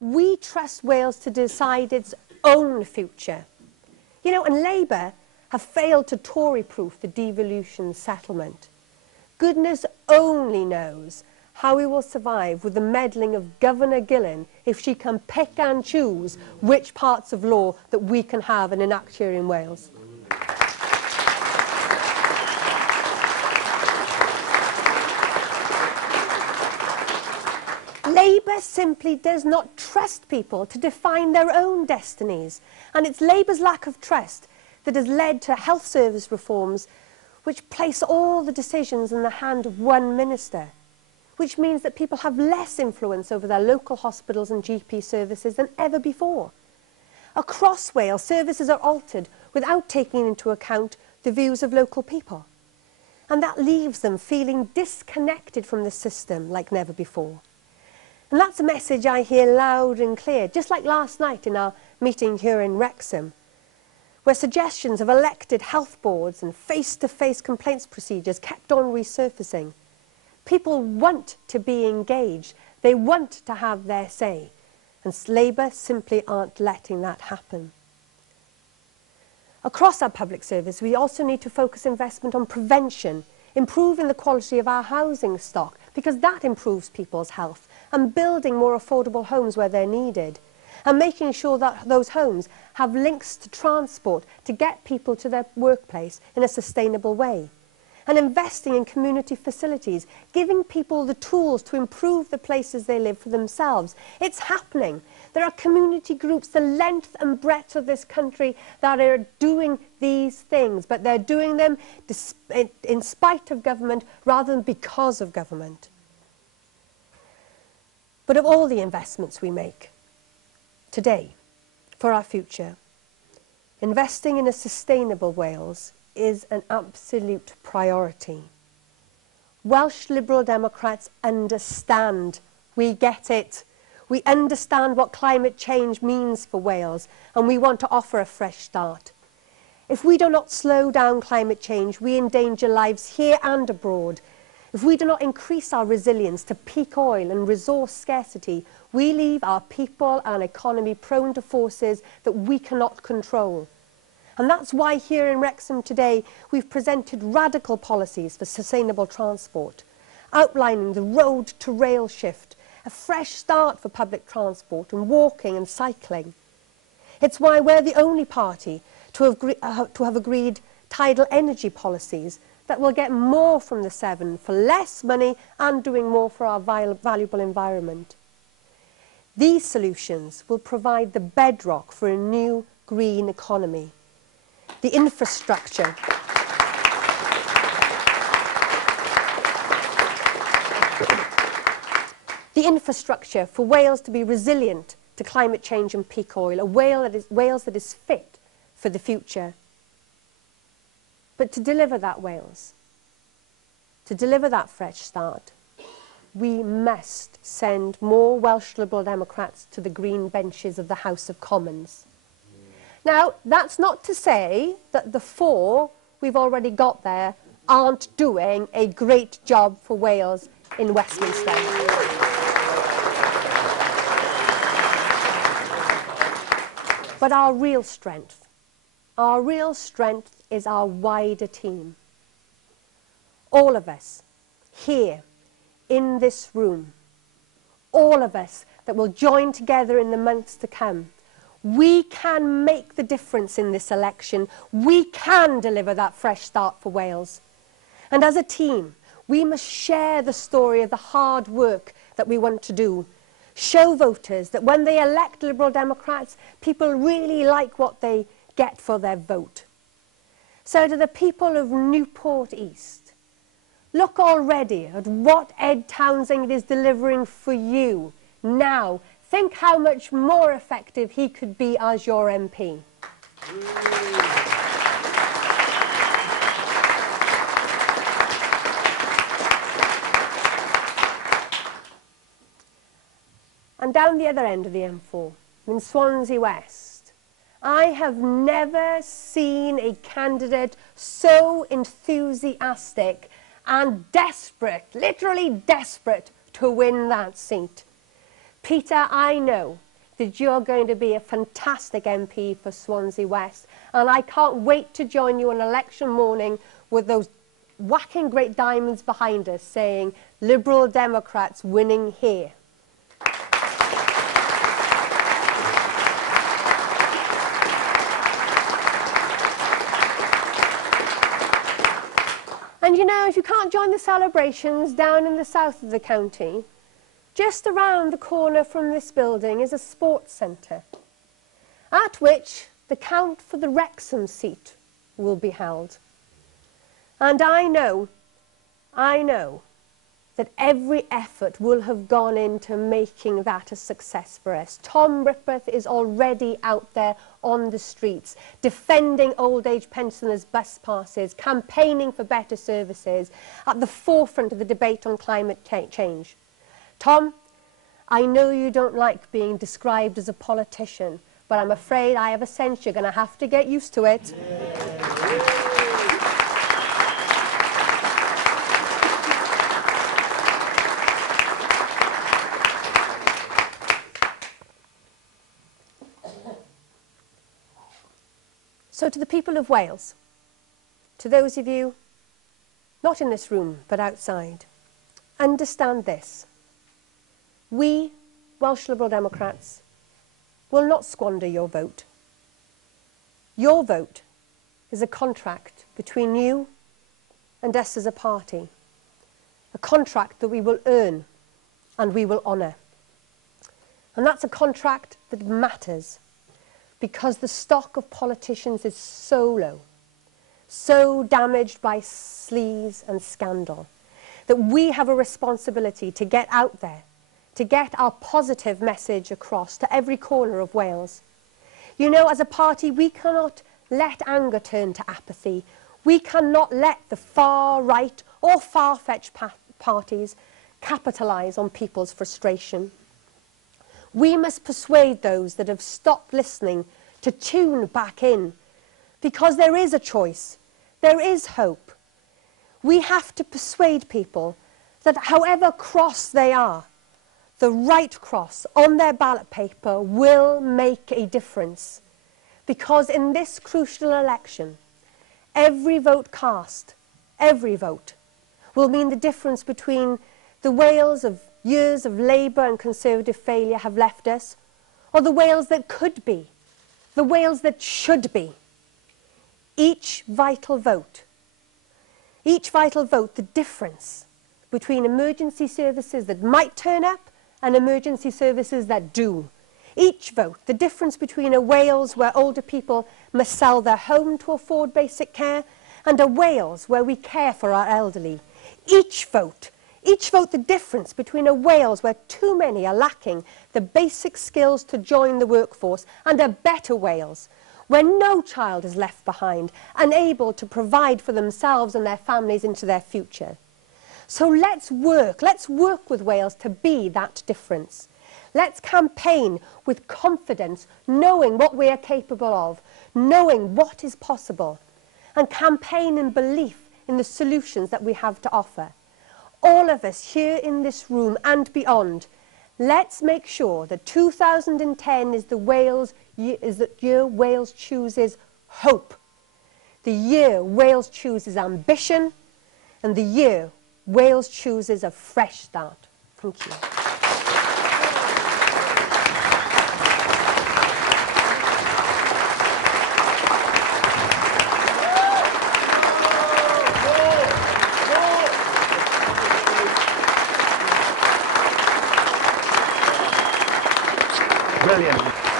We trust Wales to decide its own future. You know, and Labour have failed to Tory-proof the devolution settlement. Goodness only knows how we will survive with the meddling of Governor Gillen if she can pick and choose which parts of law that we can have and enact here in Wales. Labour simply does not trust people to define their own destinies, and it's Labour's lack of trust that has led to health service reforms which place all the decisions in the hand of one minister, which means that people have less influence over their local hospitals and GP services than ever before. Across Wales, services are altered without taking into account the views of local people, and that leaves them feeling disconnected from the system like never before. And that's a message I hear loud and clear, just like last night in our meeting here in Wrexham, where suggestions of elected health boards and face-to-face complaints procedures kept on resurfacing. People want to be engaged. They want to have their say. And Labour simply aren't letting that happen. Across our public service, we also need to focus investment on prevention, improving the quality of our housing stock, because that improves people's health, and building more affordable homes where they're needed, and making sure that those homes have links to transport to get people to their workplace in a sustainable way, and investing in community facilities, giving people the tools to improve the places they live for themselves. It's happening. There are community groups the length and breadth of this country that are doing these things, but they're doing them in spite of government rather than because of government. But of all the investments we make today for our future, investing in a sustainable Wales is an absolute priority. Welsh Liberal Democrats understand. We get it. We understand what climate change means for Wales, and we want to offer a fresh start. If we do not slow down climate change, we endanger lives here and abroad. If we do not increase our resilience to peak oil and resource scarcity, we leave our people and economy prone to forces that we cannot control. And that's why here in Wrexham today we've presented radical policies for sustainable transport, outlining the road to rail shift, a fresh start for public transport and walking and cycling. It's why we're the only party to have agreed tidal energy policies that will get more from the Severn for less money and doing more for our valuable environment. These solutions will provide the bedrock for a new green economy. The infrastructure for Wales to be resilient to climate change and peak oil, a Wales that is fit for the future. But to deliver that Wales, to deliver that fresh start, we must send more Welsh Liberal Democrats to the green benches of the House of Commons. Now, that's not to say that the four we've already got there aren't doing a great job for Wales in Westminster. But our real strength is our wider team. All of us here in this room, all of us that will join together in the months to come, we can make the difference in this election. We can deliver that fresh start for Wales. And as a team, we must share the story of the hard work that we want to do. Show voters that when they elect Liberal Democrats, people really like what they get for their vote. So to the people of Newport East, look already at what Ed Townsend is delivering for you now. Think how much more effective he could be as your MP. And down the other end of the M4, in Swansea West, I have never seen a candidate so enthusiastic and desperate, literally desperate, to win that seat. Peter, I know that you're going to be a fantastic MP for Swansea West. And I can't wait to join you on election morning with those whacking great diamonds behind us saying, Liberal Democrats winning here. And you know, if you can't join the celebrations down in the south of the county, just around the corner from this building is a sports centre, at which the count for the Wrexham seat will be held. And I know that every effort will have gone into making that a success for us. Tom Rippeth is already out there on the streets, defending old age pensioners' bus passes, campaigning for better services, at the forefront of the debate on climate change. Tom, I know you don't like being described as a politician, but I'm afraid I have a sense you're going to have to get used to it. So to the people of Wales, to those of you not in this room but outside, understand this. We, Welsh Liberal Democrats, will not squander your vote. Your vote is a contract between you and us as a party, a contract that we will earn and we will honour. And that's a contract that matters, because the stock of politicians is so low, so damaged by sleaze and scandal, that we have a responsibility to get out there, to get our positive message across to every corner of Wales. You know, as a party, we cannot let anger turn to apathy. We cannot let the far-right or far-fetched parties capitalise on people's frustration. We must persuade those that have stopped listening to tune back in, because there is a choice, there is hope. We have to persuade people that however cross they are, the right cross on their ballot paper will make a difference. Because in this crucial election, every vote cast, every vote, will mean the difference between the Wales of years of Labour and Conservative failure have left us, or the Wales that could be, the Wales that should be. Each vital vote, the difference between emergency services that might turn up and emergency services that do. Each vote, the difference between a Wales where older people must sell their home to afford basic care and a Wales where we care for our elderly. Each vote, the difference between a Wales where too many are lacking the basic skills to join the workforce and a better Wales where no child is left behind, unable to provide for themselves and their families into their future. So let's work with Wales to be that difference. Let's campaign with confidence, knowing what we are capable of, knowing what is possible, and campaign in belief in the solutions that we have to offer. All of us here in this room and beyond, let's make sure that 2010 is the year Wales chooses hope, the year Wales chooses ambition, and the year Wales chooses a fresh start. Thank you. Brilliant.